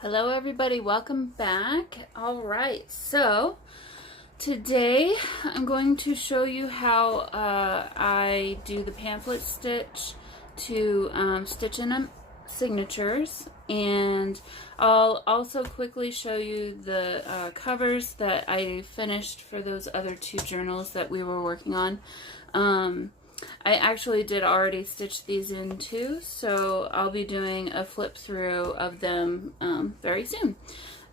Hello everybody, welcome back. All right, so today I'm going to show you how I do the pamphlet stitch to stitch in signatures, and I'll also quickly show you the covers that I finished for those other two journals that we were working on. I actually did already stitch these in too, so I'll be doing a flip through of them very soon.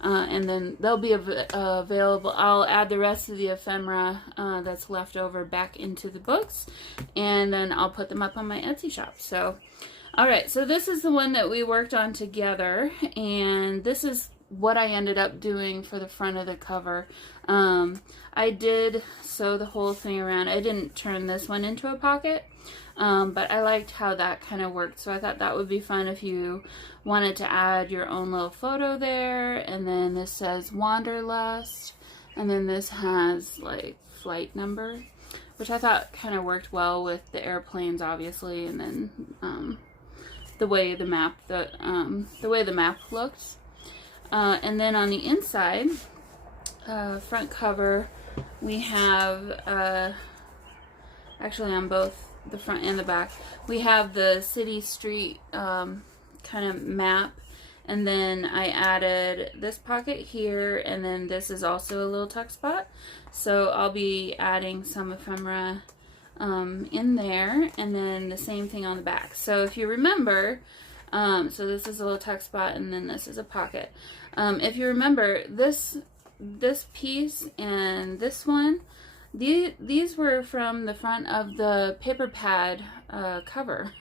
And then they'll be available. I'll add the rest of the ephemera that's left over back into the books, and then I'll put them up on my Etsy shop. So, alright, so this is the one that we worked on together, and this is what I ended up doing for the front of the cover. I did sew the whole thing around. I didn't turn this one into a pocket, but I liked how that kind of worked, so I thought that would be fun if you wanted to add your own little photo there. And then this says Wanderlust, and then this has like flight number, which I thought kind of worked well with the airplanes, obviously, and then the way the map looked. And then on the inside, front cover, we have, actually on both the front and the back, we have the city street kind of map, and then I added this pocket here, and then this is also a little tuck spot, so I'll be adding some ephemera in there, and then the same thing on the back. So if you remember, so this is a little tuck spot, and then this is a pocket. If you remember, this piece and this one, these were from the front of the paper pad cover.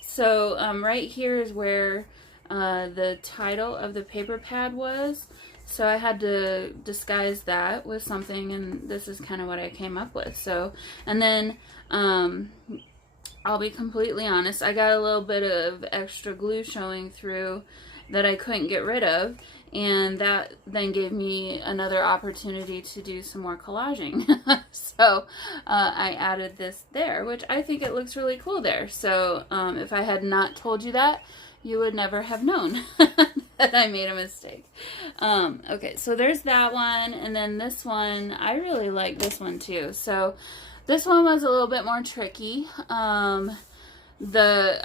So right here is where the title of the paper pad was. So I had to disguise that with something, and this is kind of what I came up with. So, and then I'll be completely honest, I got a little bit of extra glue showing through that I couldn't get rid of, and that then gave me another opportunity to do some more collaging. So I added this there, which I think it looks really cool there. So if I had not told you that, you would never have known that I made a mistake. Okay, so there's that one, and then this one, I really like this one too. So this one was a little bit more tricky. I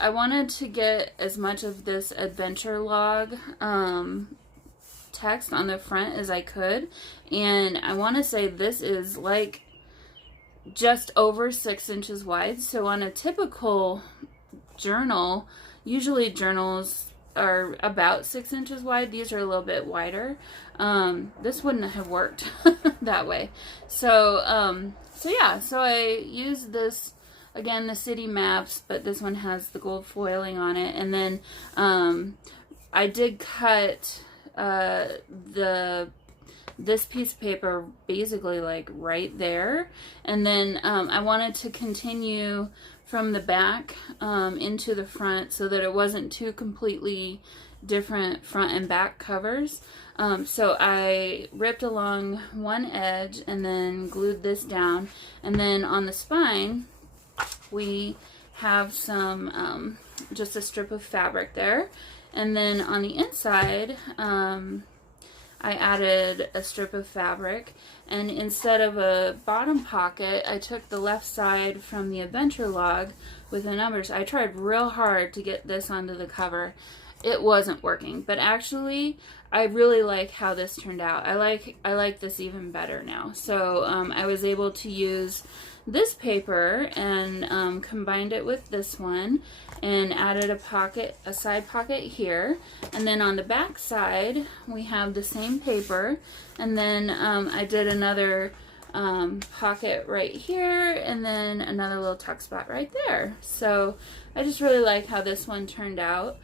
wanted to get as much of this adventure log text on the front as I could, and I want to say this is like just over 6 inches wide. So on a typical journal, usually journals are about 6 inches wide. These are a little bit wider. This wouldn't have worked that way. So yeah, so I used this, again, the city maps, but this one has the gold foiling on it. And then I did cut this piece of paper basically like right there. And then I wanted to continue from the back into the front so that it wasn't two completely different front and back covers. So I ripped along one edge and then glued this down, and then on the spine we have some just a strip of fabric there, and then on the inside I added a strip of fabric, and instead of a bottom pocket, I took the left side from the adventure log with the numbers. I tried real hard to get this onto the cover. It wasn't working, but actually I really like how this turned out. I like this even better now. So I was able to use this paper and combined it with this one and added a side pocket here, and then on the back side we have the same paper, and then I did another pocket right here, and then another little tuck spot right there. So I just really like how this one turned out.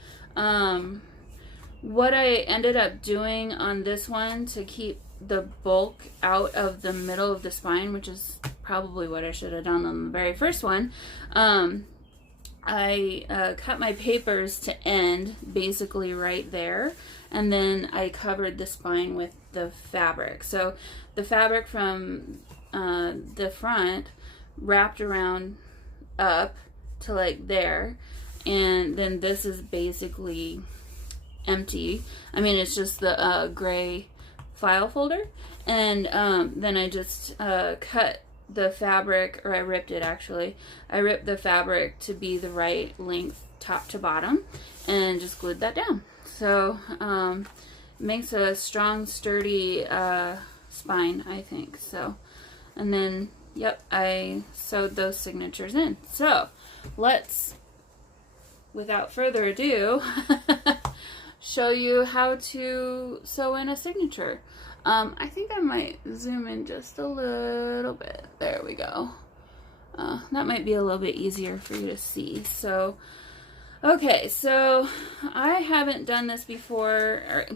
What I ended up doing on this one to keep the bulk out of the middle of the spine, which is probably what I should have done on the very first one, I cut my papers to end basically right there, and then I covered the spine with the fabric. So the fabric from the front wrapped around up to like there, and then this is basically empty. I mean, it's just the gray file folder. And then I just cut the fabric, or I ripped it actually. I ripped the fabric to be the right length top to bottom and just glued that down. So it makes a strong, sturdy spine, I think. So, and then, yep, I sewed those signatures in. So let's, without further ado, show you how to sew in a signature. I think I might zoom in just a little bit. There we go. That might be a little bit easier for you to see. So, okay, so I haven't done this before. Or,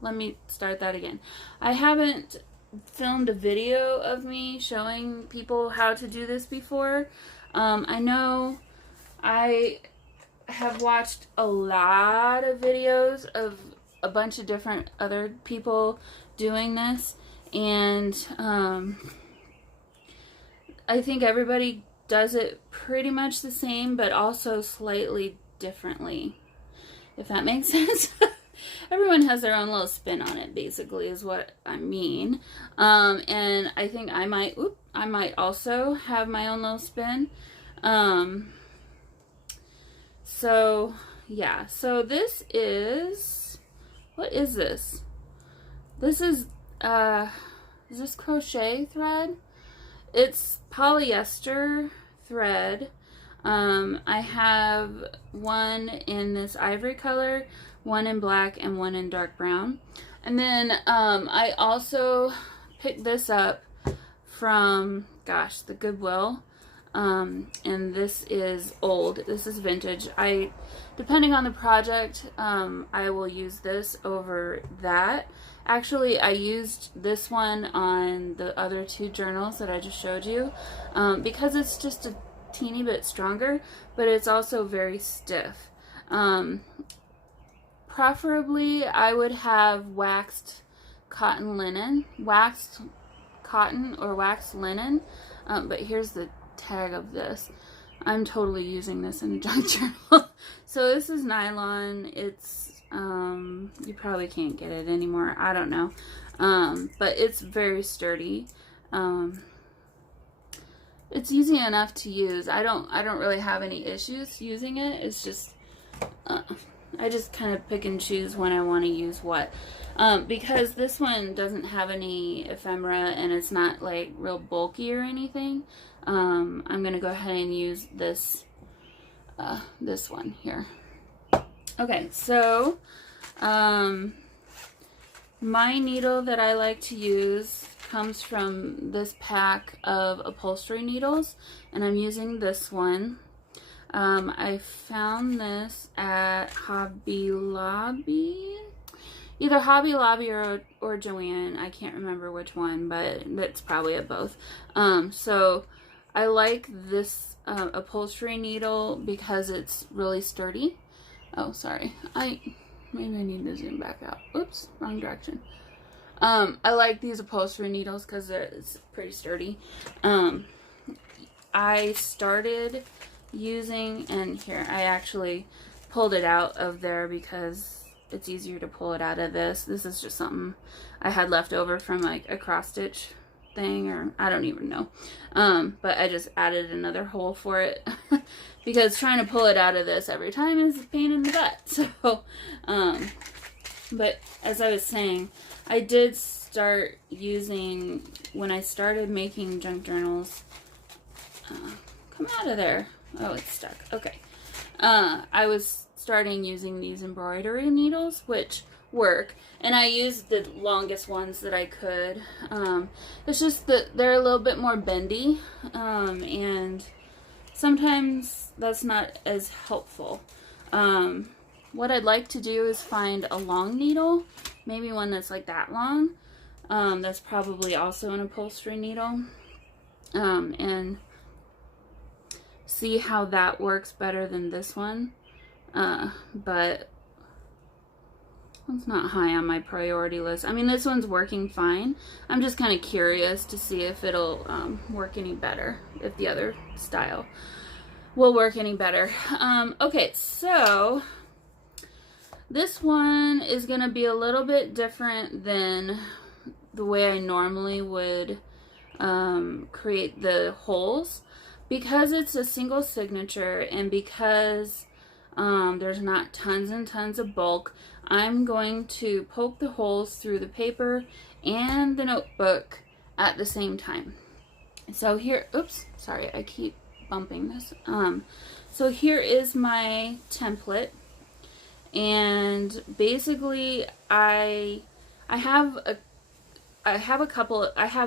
let me start that again. I haven't filmed a video of me showing people how to do this before. I know I have watched a lot of videos of a bunch of different other people doing this, and I think everybody does it pretty much the same, but also slightly differently, if that makes sense. Everyone has their own little spin on it, basically, is what I mean. And I think I might also have my own little spin. So yeah, so this is, what is this? This is this crochet thread? It's polyester thread. I have one in this ivory color, one in black, and one in dark brown. And then I also picked this up from, gosh, the Goodwill. And this is old. This is vintage. Depending on the project, I will use this over that. Actually, I used this one on the other two journals that I just showed you, because it's just a teeny bit stronger, but it's also very stiff. Preferably, I would have waxed cotton linen, waxed cotton or waxed linen, but here's the tag of this. I'm totally using this in a junk journal. So this is nylon. It's you probably can't get it anymore, I don't know, but it's very sturdy. It's easy enough to use. I don't really have any issues using it. It's just I just kind of pick and choose when I want to use what, because this one doesn't have any ephemera and it's not like real bulky or anything. I'm gonna go ahead and use this this one here. Okay, so my needle that I like to use comes from this pack of upholstery needles, and I'm using this one. I found this at Hobby Lobby, either Hobby Lobby or Joann. I can't remember which one, but it's probably at both. So I like this upholstery needle because it's really sturdy. Oh, sorry. Maybe I need to zoom back out. Oops, wrong direction. I like these upholstery needles because it's pretty sturdy. I started using, and here, I actually pulled it out of there because it's easier to pull it out of this. This is just something I had left over from like a cross stitch thing, or I don't even know. But I just added another hole for it because trying to pull it out of this every time is a pain in the butt. So, but as I was saying, I did start using, when I started making junk journals, come out of there. Oh, it's stuck. Okay. I was starting using these embroidery needles, which work, and I used the longest ones that I could. It's just that they're a little bit more bendy, and sometimes that's not as helpful. What I'd like to do is find a long needle, maybe one that's like that long. That's probably also an upholstery needle, and see how that works better than this one. But it's not high on my priority list. I mean, this one's working fine. I'm just kind of curious to see if it'll work any better, if the other style will work any better. Okay, so This one is going to be a little bit different than the way I normally would create the holes. Because it's a single signature and because there's not tons and tons of bulk, I'm going to poke the holes through the paper and the notebook at the same time. So here, oops, sorry, I keep bumping this. So here is my template, and basically I have a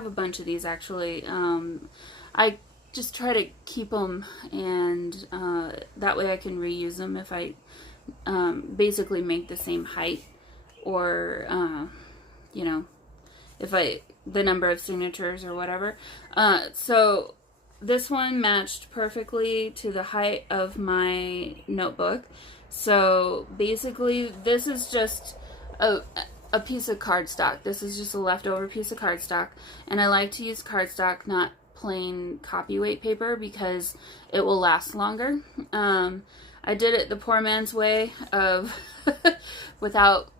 bunch of these actually. I just try to keep them, and that way I can reuse them if I basically make the same height, or you know, if the number of signatures or whatever. So this one matched perfectly to the height of my notebook. So basically this is just a piece of cardstock. This is just a leftover piece of cardstock, and I like to use cardstock, not plain copyweight paper, because it will last longer. I did it the poor man's way of without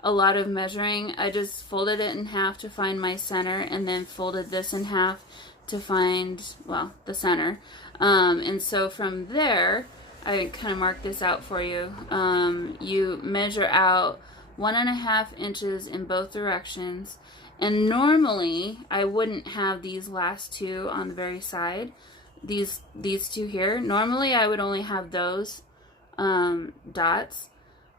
a lot of measuring. I just folded it in half to find my center, and then folded this in half to find, well, the center. And so from there, I kind of marked this out for you. You measure out 1.5 inches in both directions. And normally I wouldn't have these last two on the very side, these two here. Normally I would only have those dots,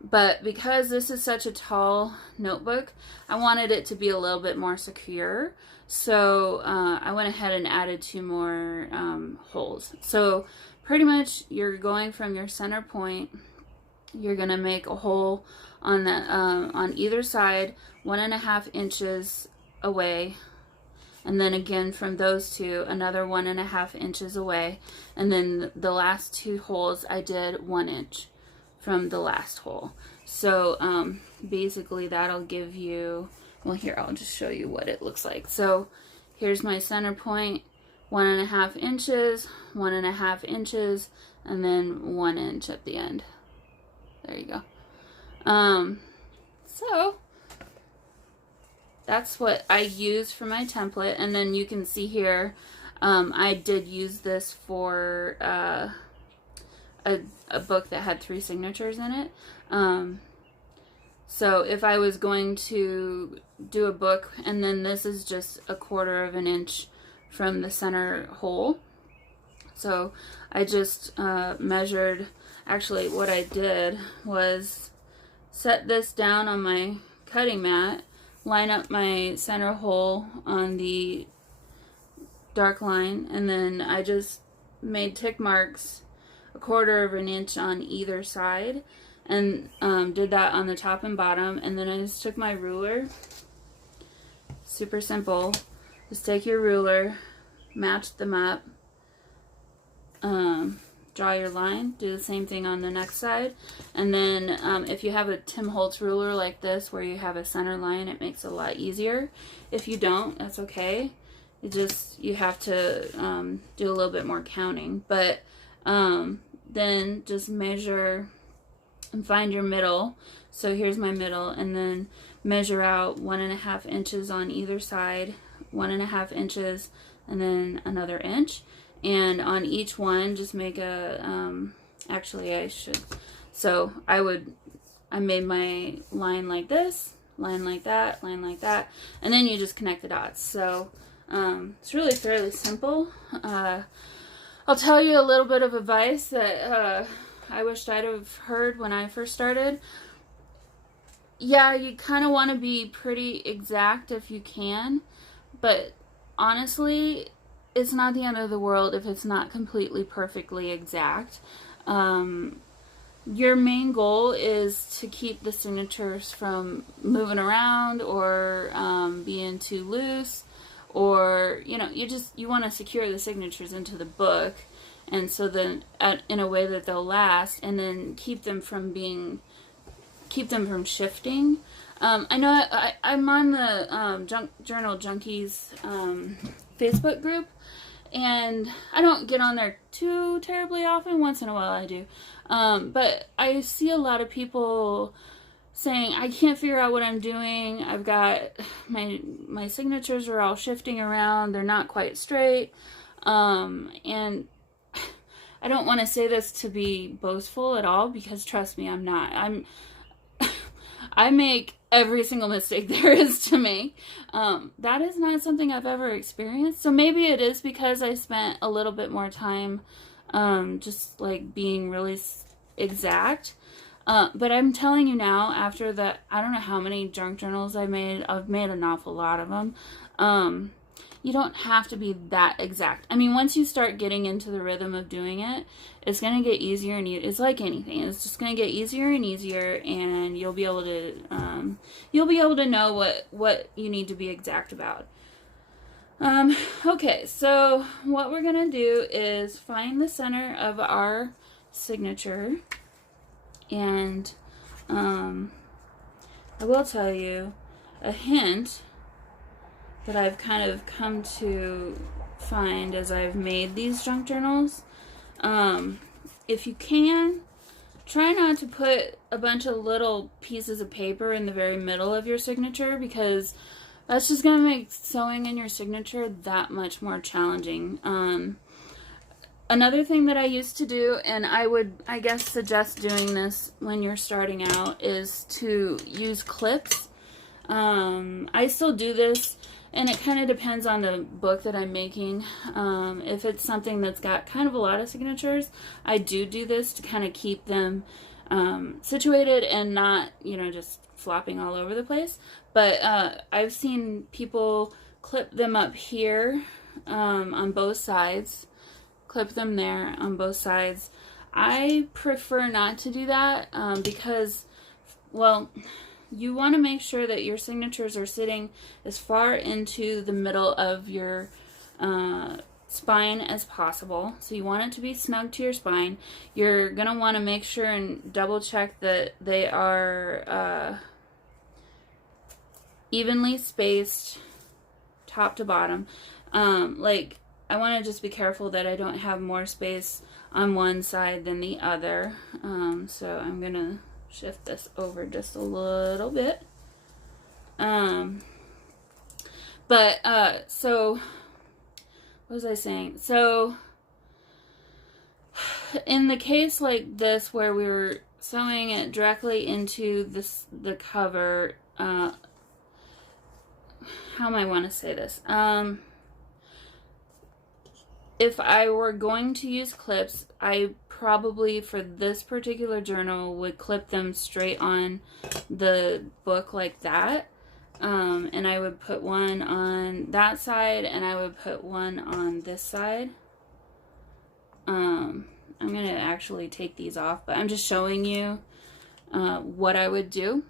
but because this is such a tall notebook, I wanted it to be a little bit more secure. So I went ahead and added 2 more holes. So pretty much you're going from your center point, you're gonna make a hole on the on either side 1.5 inches away, and then again from those two another 1.5 inches away, and then the last 2 holes I did 1 inch from the last hole. So basically that'll give you, well, here, I'll just show you what it looks like. So here's my center point, 1.5 inches, 1.5 inches, and then 1 inch at the end. There you go. So that's what I use for my template. And then you can see here, I did use this for a book that had 3 signatures in it. So if I was going to do a book, and then this is just 1/4 inch from the center hole. So I just measured, actually what I did was set this down on my cutting mat, line up my center hole on the dark line, and then I just made tick marks 1/4 inch on either side, and did that on the top and bottom. And then I just took my ruler, super simple, just take your ruler, match them up, draw your line, do the same thing on the next side. And then if you have a Tim Holtz ruler like this where you have a center line, it makes it a lot easier. If you don't, that's okay. You have to do a little bit more counting. But then just measure and find your middle. So here's my middle, and then measure out 1.5 inches on either side, 1.5 inches, and then another inch. And on each one, just make a, actually I should, so I made my line like this, line like that, line like that, and then you just connect the dots. So it's really fairly simple. I'll tell you a little bit of advice that I wished I'd have heard when I first started. Yeah, you kind of want to be pretty exact if you can, but honestly, it's not the end of the world if it's not completely perfectly exact. Your main goal is to keep the signatures from moving around or being too loose, or you want to secure the signatures into the book, and so then in a way that they'll last, and then keep them from shifting. I know I'm on the Journal Junkies Facebook group, And I don't get on there too terribly often. Once in a while I do. But I see a lot of people saying, I can't figure out what I'm doing. I've got my signatures are all shifting around. They're not quite straight. And I don't want to say this to be boastful at all, because trust me, I'm not. I make every single mistake there is to make. That is not something I've ever experienced. So maybe it is because I spent a little bit more time just like being really exact. But I'm telling you now, after that, I don't know how many junk journals I've made an awful lot of them. You don't have to be that exact. I mean, once you start getting into the rhythm of doing it, it's going to get easier, and it's like anything. It's just going to get easier and easier, and you'll be able to know what you need to be exact about. Okay, so what we're going to do is find the center of our signature, and I will tell you a hint that I've kind of come to find as I've made these junk journals. If you can, try not to put a bunch of little pieces of paper in the very middle of your signature, because that's just going to make sewing in your signature that much more challenging. Another thing that I used to do, and I would, I guess, suggest doing this when you're starting out, is to use clips. I still do this, and it kind of depends on the book that I'm making. If it's something that's got kind of a lot of signatures, I do this to kind of keep them situated and not, just flopping all over the place. But I've seen people clip them up here on both sides, clip them there on both sides. I prefer not to do that because, well, you want to make sure that your signatures are sitting as far into the middle of your spine as possible. So you want it to be snug to your spine. You're going to want to make sure and double check that they are evenly spaced top to bottom. Like, I want to just be careful that I don't have more space on one side than the other. So I'm going to shift this over just a little bit. So what was I saying? So in the case like this, where we were sewing it directly into the cover, how am I want to say this? If I were going to use clips, I probably, for this particular journal, would clip them straight on the book like that. And I would put one on that side, and I would put one on this side. I'm going to actually take these off, but I'm just showing you what I would do.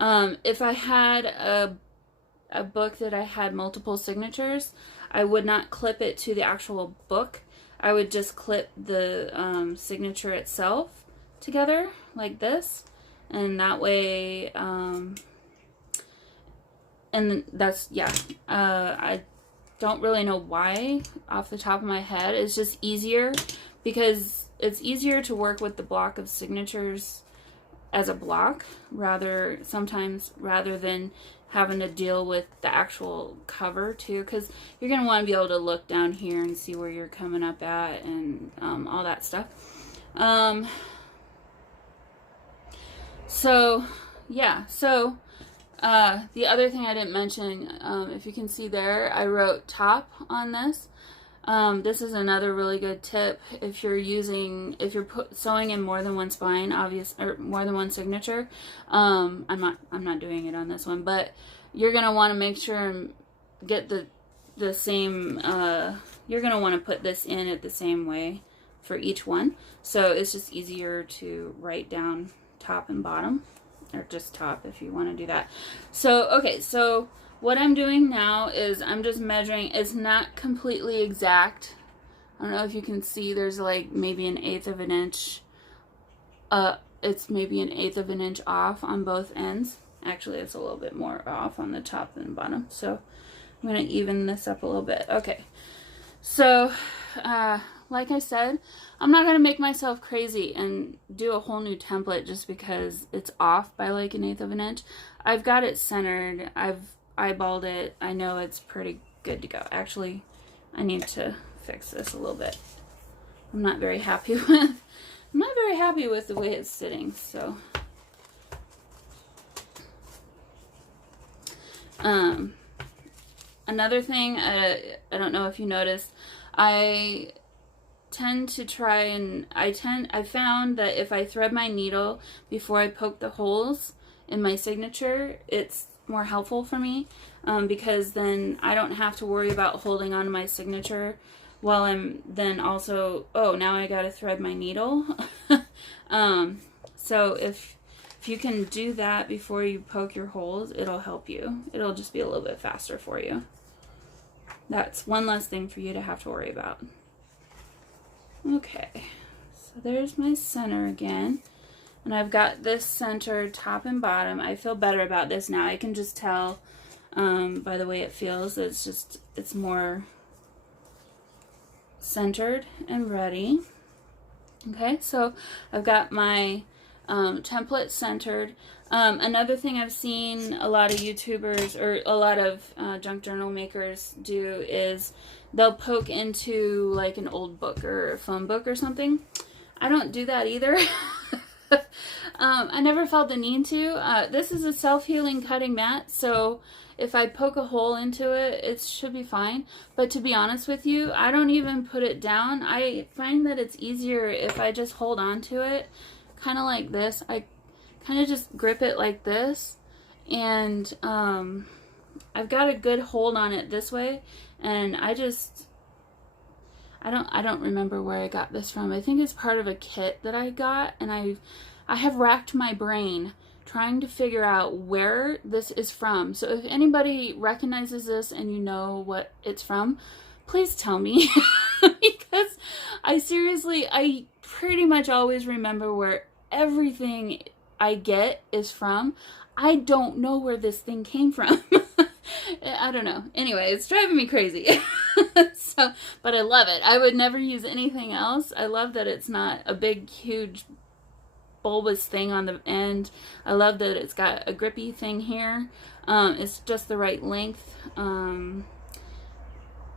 If I had a book that I had multiple signatures, I would not clip it to the actual book. I would just clip the signature itself together like this, and that way, and that's, yeah, I don't really know why off the top of my head. It's just easier, because it's easier to work with the block of signatures as a block sometimes rather than having to deal with the actual cover too, because you're going to want to be able to look down here and see where you're coming up at, and all that stuff. So yeah, so the other thing I didn't mention, if you can see there, I wrote top on this. This is another really good tip if you're sewing in more than one spine, or more than one signature. I'm not doing it on this one, but you're gonna want to make sure and get the same. You're gonna want to put this in at the same way for each one, so it's just easier to write down top and bottom, or just top if you want to do that. So okay, so what I'm doing now is I'm just measuring. It's not completely exact. I don't know if you can see, there's like maybe 1/8 of an inch. It's maybe 1/8 of an inch off on both ends. Actually, it's a little bit more off on the top than bottom. So I'm going to even this up a little bit. Okay. So, like I said, I'm not going to make myself crazy and do a whole new template just because it's off by like 1/8 of an inch. I've got it centered. I've eyeballed it. I know it's pretty good to go. Actually, I need to fix this a little bit. I'm not very happy with the way it's sitting, so another thing, I don't know if you noticed, I tend to try and I found that if I thread my needle before I poke the holes in my signature, it's more helpful for me, because then I don't have to worry about holding on to my signature while I'm then also, oh, now I gotta thread my needle. So if you can do that before you poke your holes, it'll help you. It'll just be a little bit faster for you. That's one less thing for you to have to worry about. Okay, so there's my center again. And I've got this centered top and bottom. I feel better about this now. I can just tell by the way it feels. It's more centered and ready. Okay, so I've got my template centered. Another thing I've seen a lot of YouTubers or a lot of junk journal makers do is they'll poke into like an old book or a phone book or something. I don't do that either. I never felt the need to. This is a self-healing cutting mat, so if I poke a hole into it, it should be fine. But to be honest with you, I don't even put it down. I find that it's easier if I just hold on to it, kind of like this. I kind of just grip it like this, and I've got a good hold on it this way, and I don't remember where I got this from. I think it's part of a kit that I got, and I have racked my brain trying to figure out where this is from. So if anybody recognizes this and you know what it's from, please tell me. Because I pretty much always remember where everything I get is from. I don't know where this thing came from. I don't know. Anyway, it's driving me crazy. But I love it. I would never use anything else. I love that it's not a big, huge, bulbous thing on the end. I love that it's got a grippy thing here. It's just the right length.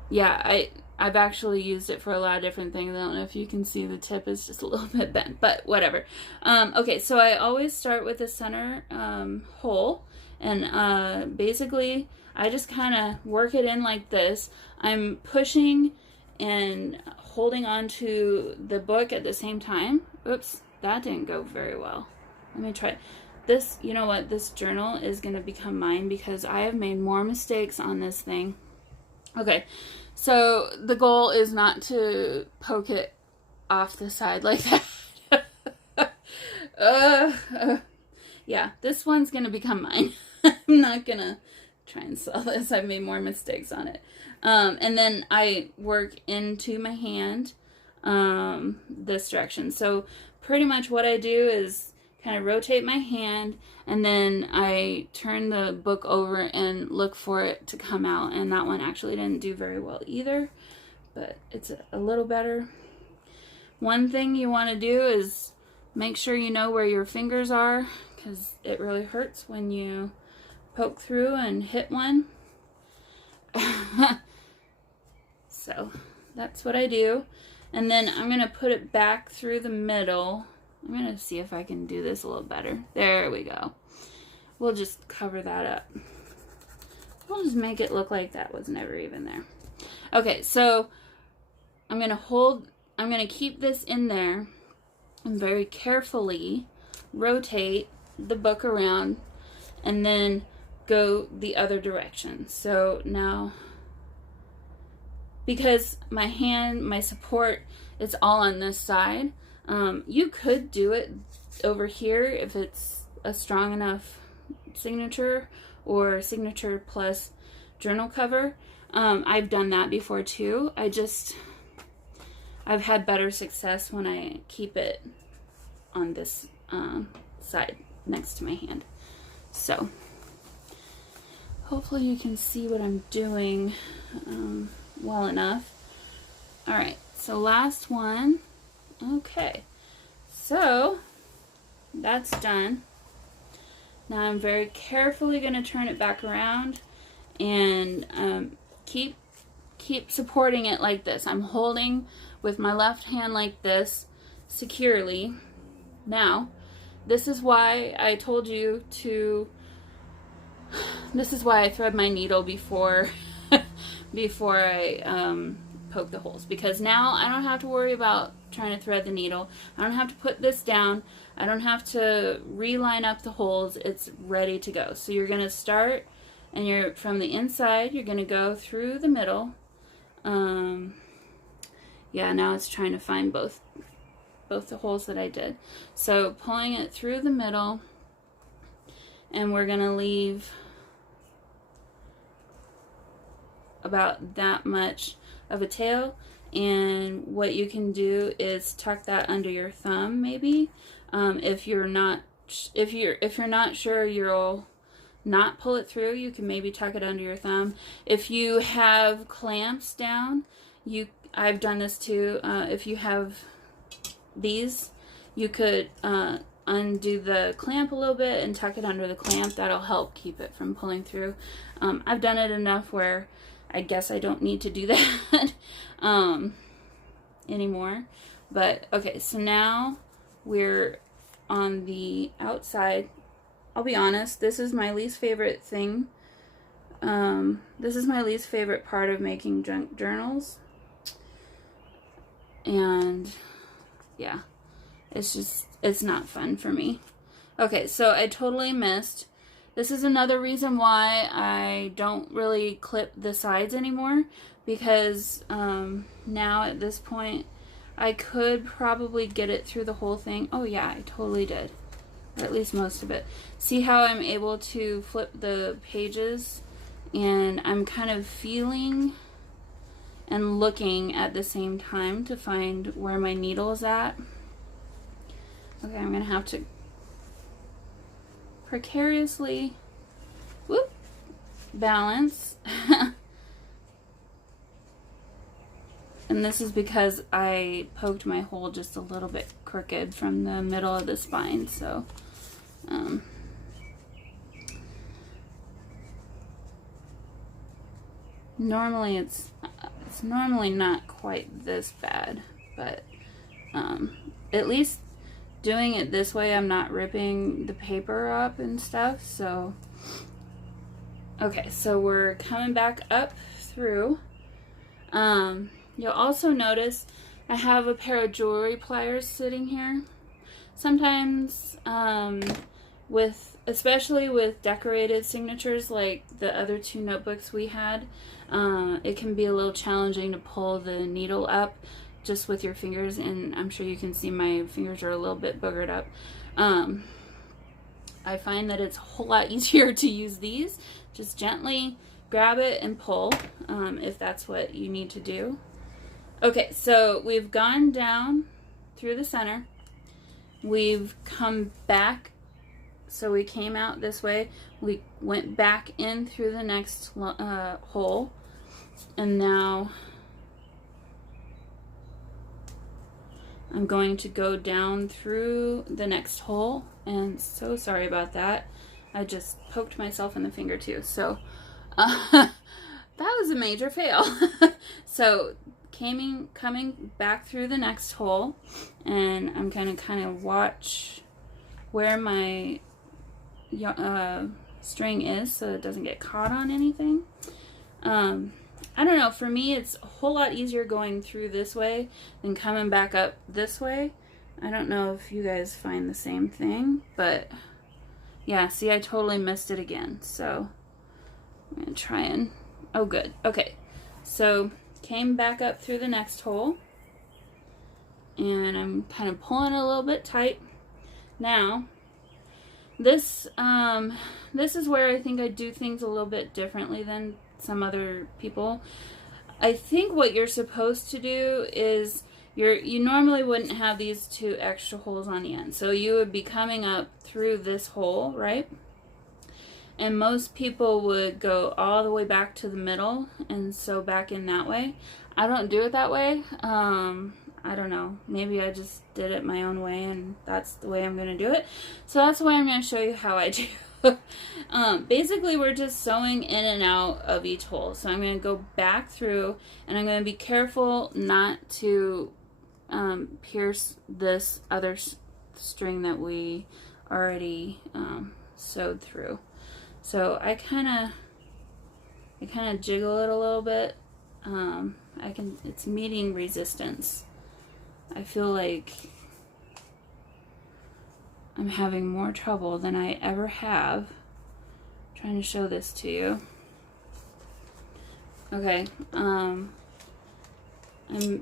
Yeah, I've actually used it for a lot of different things. I don't know if you can see the tip is just a little bit bent, but whatever. Okay, so I always start with the center hole, and basically I just kind of work it in like this. I'm pushing and holding on to the book at the same time. Oops, that didn't go very well. Let me try this. You know what? This journal is going to become mine because I have made more mistakes on this thing. Okay, so the goal is not to poke it off the side like that. Yeah, this one's going to become mine. I'm not going to try and sell this. I've made more mistakes on it. And then I work into my hand this direction. So pretty much what I do is kind of rotate my hand, and then I turn the book over and look for it to come out. And that one actually didn't do very well either, but it's a little better. One thing you want to do is make sure you know where your fingers are, because it really hurts when you poke through and hit one. So that's what I do. And then I'm going to put it back through the middle. I'm going to see if I can do this a little better. There we go. We'll just cover that up. We'll just make it look like that was never even there. Okay, so I'm going to keep this in there and very carefully rotate the book around and then go the other direction. So now, because my support is all on this side, you could do it over here if it's a strong enough signature or signature plus journal cover. I've done that before too. I've had better success when I keep it on this side next to my hand. So hopefully you can see what I'm doing well enough. All right, so last one. Okay, so that's done. Now I'm very carefully going to turn it back around and keep supporting it like this. I'm holding with my left hand like this securely. Now, this is why I told you to, this is why I thread my needle before before I poke the holes, because now I don't have to worry about trying to thread the needle. I don't have to put this down. I don't have to reline up the holes. It's ready to go. So you're going to start, and you're from the inside, you're going to go through the middle. Yeah, now it's trying to find both the holes that I did. So pulling it through the middle, and we're going to leave about that much of a tail. And what you can do is tuck that under your thumb, maybe. If you're not sure you'll not pull it through, you can maybe tuck it under your thumb. If you have clamps down, I've done this too. If you have these, you could undo the clamp a little bit and tuck it under the clamp. That'll help keep it from pulling through. I've done it enough where I guess I don't need to do that anymore. But okay, so now we're on the outside. I'll be honest, this is my least favorite thing. This is my least favorite part of making junk journals. And yeah, it's not fun for me. Okay, so I totally missed. This is another reason why I don't really clip the sides anymore, because now at this point I could probably get it through the whole thing. Oh yeah, I totally did. Or at least most of it. See how I'm able to flip the pages, and I'm kind of feeling and looking at the same time to find where my needle is at. Okay, I'm gonna have to precariously balance. And this is because I poked my hole just a little bit crooked from the middle of the spine, so normally it's normally not quite this bad, but at least doing it this way, I'm not ripping the paper up and stuff. So okay, so we're coming back up through. You'll also notice I have a pair of jewelry pliers sitting here. Sometimes especially with decorated signatures like the other two notebooks we had, it can be a little challenging to pull the needle up just with your fingers, and I'm sure you can see my fingers are a little bit boogered up. I find that it's a whole lot easier to use these. Just gently grab it and pull if that's what you need to do. Okay, so we've gone down through the center. We've come back, so we came out this way. We went back in through the next hole, and now I'm going to go down through the next hole. And so sorry about that. I just poked myself in the finger too. So that was a major fail. So coming back through the next hole, and I'm gonna kind of watch where my string is so it doesn't get caught on anything. I don't know, for me it's a whole lot easier going through this way than coming back up this way. I don't know if you guys find the same thing, but yeah, see, I totally missed it again. So I'm gonna try and, oh good, okay. So came back up through the next hole, and I'm kind of pulling a little bit tight. Now, this is where I think I do things a little bit differently than some other people. I think what you're supposed to do is you normally wouldn't have these two extra holes on the end. So you would be coming up through this hole, right? and most people would go all the way back to the middle and sew back in that way. I don't do it that way. I don't know, maybe I just did it my own way and that's the way I'm going to do it. So that's the way I'm going to show you how I do. Basically we're just sewing in and out of each hole. So I'm going to go back through and I'm going to be careful not to pierce this other string that we already sewed through. So I kind of jiggle it a little bit. It's meeting resistance. I feel like I'm having more trouble than I ever have trying to show this to you. Okay, I'm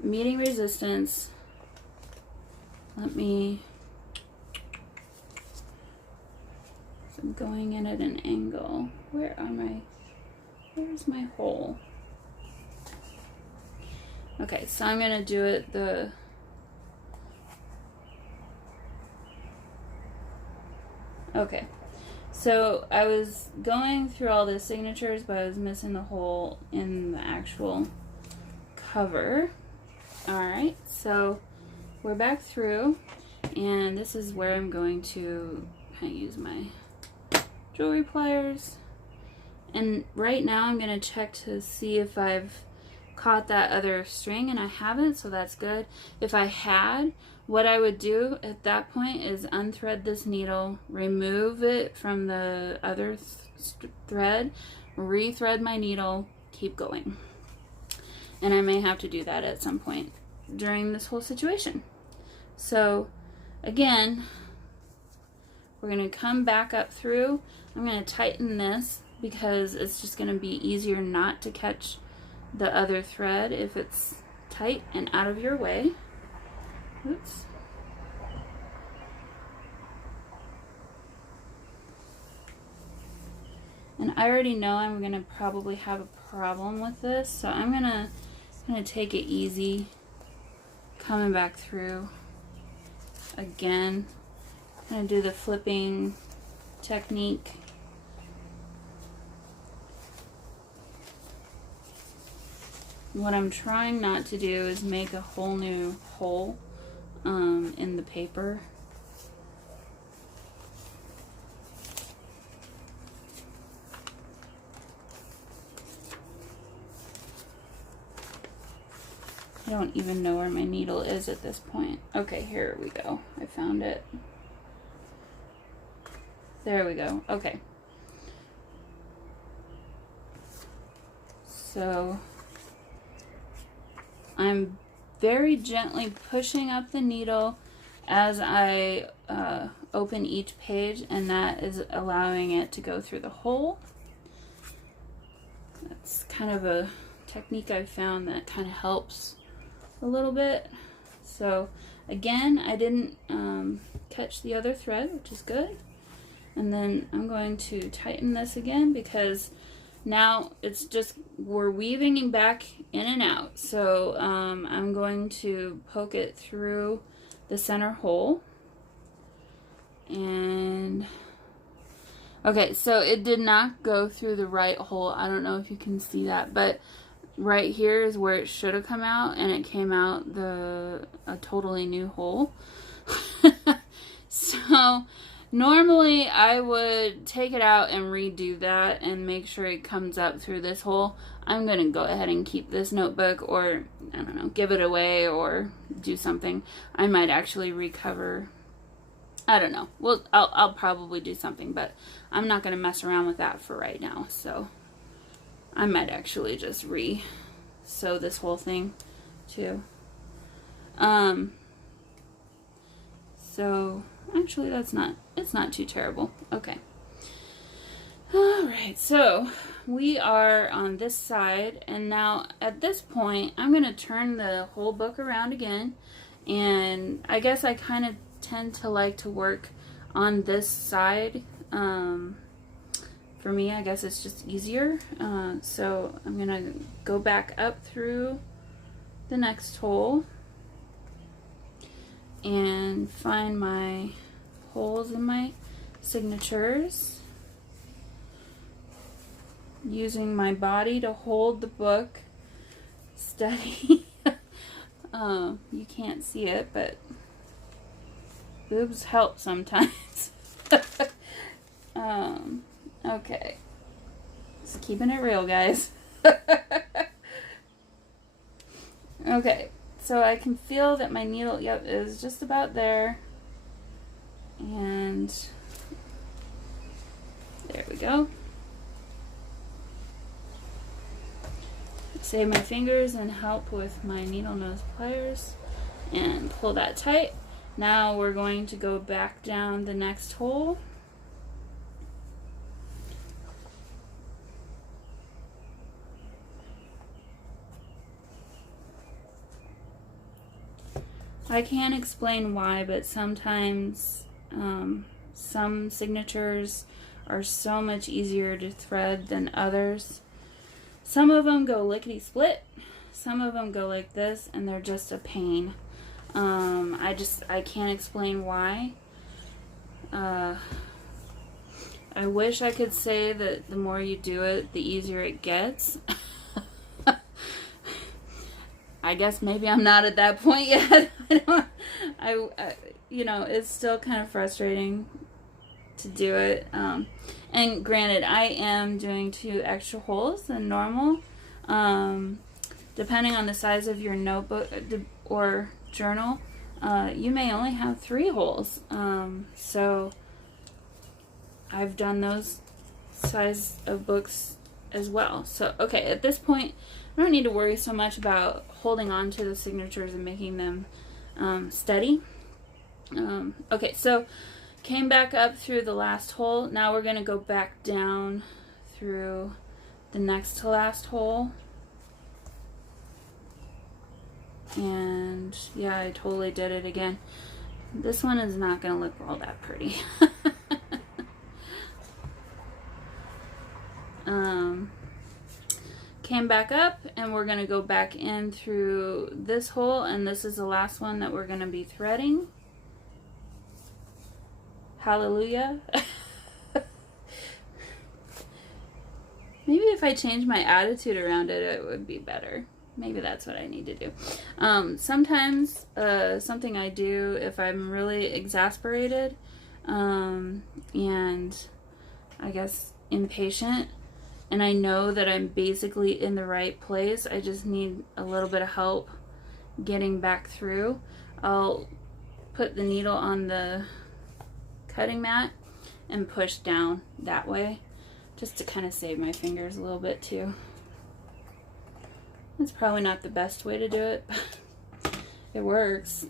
meeting resistance. I'm going in at an angle. Where am I? Where's my hole? Okay, so I'm gonna do it okay, so I was going through all the signatures, but I was missing the hole in the actual cover. Alright, so we're back through, and this is where I'm going to kind of use my jewelry pliers. And right now I'm going to check to see if I've caught that other string, and I haven't, so that's good. If I had, what I would do at that point is unthread this needle, remove it from the other thread, rethread my needle, keep going. And I may have to do that at some point during this whole situation. So again, we're going to come back up through. I'm going to tighten this because it's just going to be easier not to catch the other thread if it's tight and out of your way. Oops. And I already know I'm going to probably have a problem with this, so I'm going to take it easy coming back through. Again, I'm going to do the flipping technique. What I'm trying not to do is make a whole new hole in the paper. I don't even know where my needle is at this point. Okay, here we go. I found it. There we go. Okay. So I'm very gently pushing up the needle as I open each page, and that is allowing it to go through the hole. That's kind of a technique I've found that kind of helps a little bit. So again, I didn't catch the other thread, which is good. And then I'm going to tighten this again because now it's just, we're weaving back in and out. So I'm going to poke it through the center hole. And okay, so it did not go through the right hole. I don't know if you can see that, but right here is where it should have come out, and it came out a totally new hole. So normally I would take it out and redo that and make sure it comes up through this hole. I'm going to go ahead and keep this notebook, or I don't know, give it away or do something. I might actually recover. I don't know. Well, I'll probably do something, but I'm not going to mess around with that for right now. So I might actually just sew this whole thing too. So actually it's not too terrible. Okay. Alright, so we are on this side, and now at this point I'm going to turn the whole book around again, and I guess I kind of tend to like to work on this side. For me, I guess it's just easier. So I'm going to go back up through the next hole and find my holes in my signatures. using my body to hold the book steady. You can't see it, but boobs help sometimes. Okay. Just keeping it real, guys. Okay, so I can feel that my needle, yep, is just about there. And there we go. Save my fingers and help with my needle nose pliers and pull that tight. Now we're going to go back down the next hole. I can't explain why, but sometimes some signatures are so much easier to thread than others. Some of them go lickety-split, some of them go like this, and they're just a pain. I can't explain why. I wish I could say that the more you do it, the easier it gets. I guess maybe I'm not at that point yet. You know, it's still kind of frustrating to do it. And granted, I am doing 2 extra holes than normal. Depending on the size of your notebook or journal, you may only have 3 holes. So I've done those size of books as well. So, okay, at this point, I don't need to worry so much about holding on to the signatures and making them steady. Okay, so came back up through the last hole. Now we're going to go back down through the next to last hole. And yeah, I totally did it again. This one is not going to look all that pretty. Came back up, and we're going to go back in through this hole, and this is the last one that we're going to be threading. Hallelujah. Maybe if I change my attitude around it, it would be better. Maybe that's what I need to do. Sometimes something I do if I'm really exasperated and I guess impatient, and I know that I'm basically in the right place, I just need a little bit of help getting back through, I'll put the needle on the cutting mat and push down that way, just to kind of save my fingers a little bit too. It's probably not the best way to do it, but it works.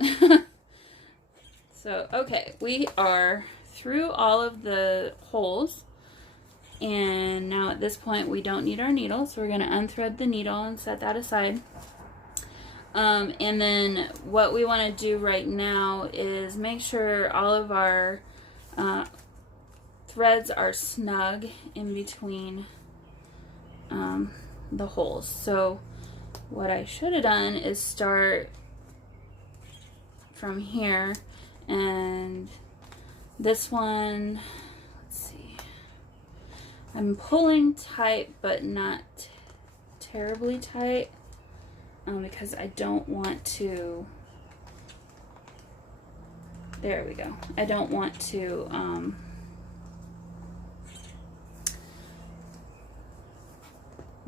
So, okay, we are through all of the holes, and now at this point we don't need our needle, so we're going to unthread the needle and set that aside. And then what we want to do right now is make sure all of our threads are snug in between the holes. So what I should have done is start from here, and this one, let's see, I'm pulling tight but not terribly tight because I don't want to, there we go, I don't want to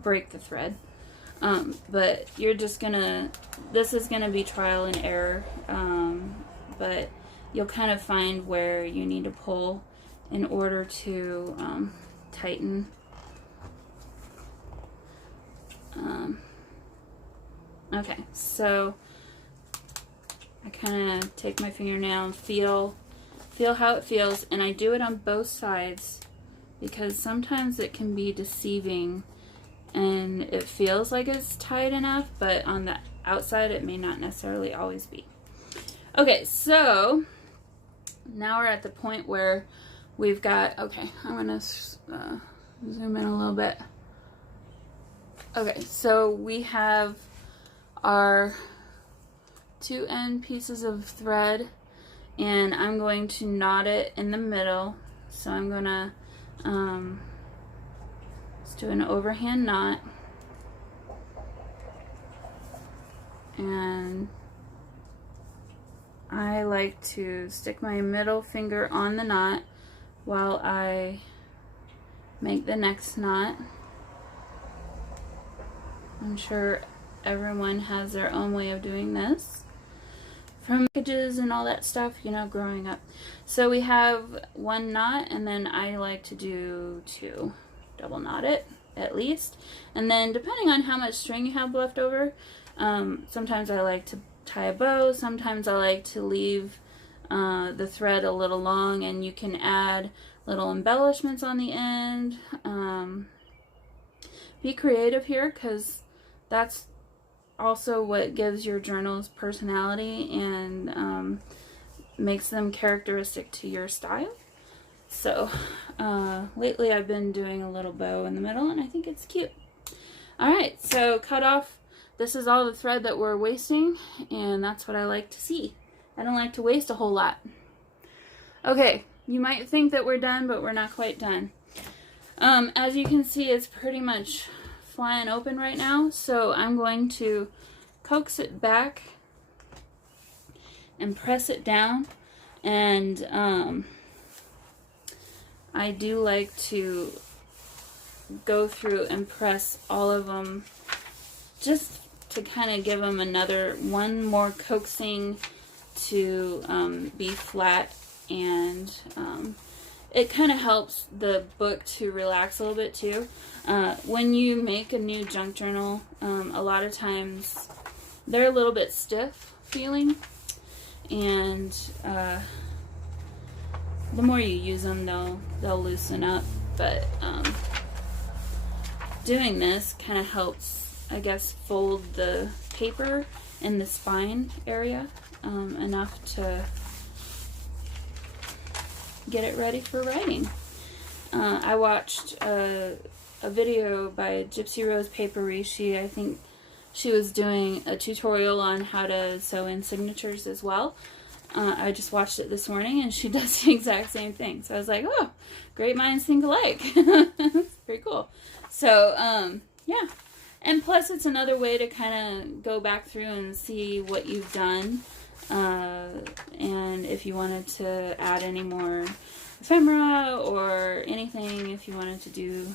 break the thread. But you're just gonna, this is gonna be trial and error, but you'll kind of find where you need to pull in order to tighten. Okay, so I kind of take my fingernail and feel how it feels, and I do it on both sides because sometimes it can be deceiving and it feels like it's tight enough, but on the outside it may not necessarily always be. Okay, so now we're at the point where we've got, okay, I'm gonna zoom in a little bit. Okay, so we have our 2 end pieces of thread, and I'm going to knot it in the middle. So I'm gonna do an overhand knot, and I like to stick my middle finger on the knot while I make the next knot. I'm sure everyone has their own way of doing this from packages and all that stuff, you know, growing up. So we have one knot, and then I like to do two. Double knot it at least, and then depending on how much string you have left over, sometimes I like to tie a bow, sometimes I like to leave the thread a little long, and you can add little embellishments on the end. Be creative here, because that's also what gives your journals personality and makes them characteristic to your style. So lately I've been doing a little bow in the middle, and I think it's cute. Alright, so cut off. This is all the thread that we're wasting, and that's what I like to see. I don't like to waste a whole lot. Okay, you might think that we're done, but we're not quite done. As you can see, it's pretty much flying open right now, so I'm going to coax it back and press it down, and I do like to go through and press all of them just to kind of give them one more coaxing to be flat, and it kind of helps the book to relax a little bit too. When you make a new junk journal, a lot of times they're a little bit stiff feeling, and the more you use them, they'll loosen up. But doing this kind of helps, I guess, fold the paper in the spine area enough to get it ready for writing. I watched a video by Gypsy Rose Papery. I think she was doing a tutorial on how to sew in signatures as well. I just watched it this morning, and she does the exact same thing. So I was like, oh, great minds think alike. That's pretty cool. So, yeah. And plus, it's another way to kind of go back through and see what you've done. And if you wanted to add any more ephemera or anything, if you wanted to do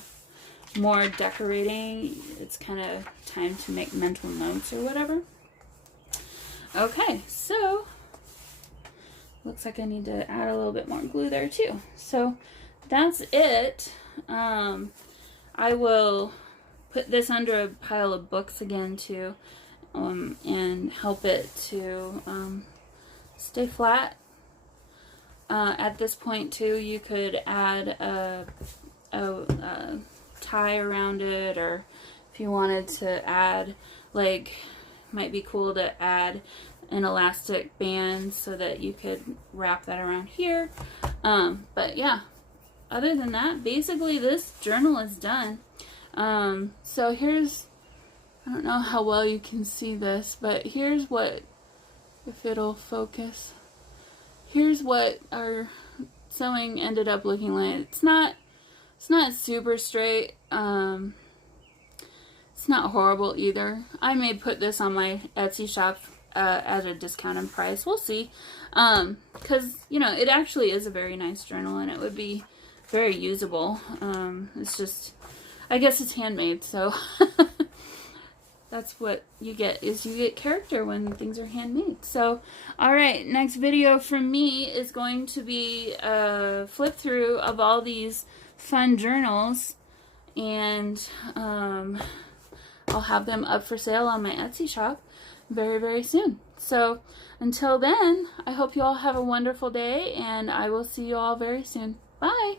more decorating, it's kind of time to make mental notes or whatever. Okay, so looks like I need to add a little bit more glue there too. So that's it. I will put this under a pile of books again too, and help it to stay flat. At this point too, you could add a tie around it, or if you wanted to add, like, might be cool to add an elastic band so that you could wrap that around here. But yeah, other than that, basically this journal is done. So here's, I don't know how well you can see this, but here's what, if it'll focus, here's what our sewing ended up looking like. It's not super straight. It's not horrible either. I may put this on my Etsy shop at a discounted price. We'll see. Because, you know, it actually is a very nice journal, and it would be very usable. It's just, I guess it's handmade, so that's what you get, is you get character when things are handmade. So, alright, next video from me is going to be a flip through of all these fun journals, and I'll have them up for sale on my Etsy shop very, very soon. So, until then, I hope you all have a wonderful day, and I will see you all very soon. Bye!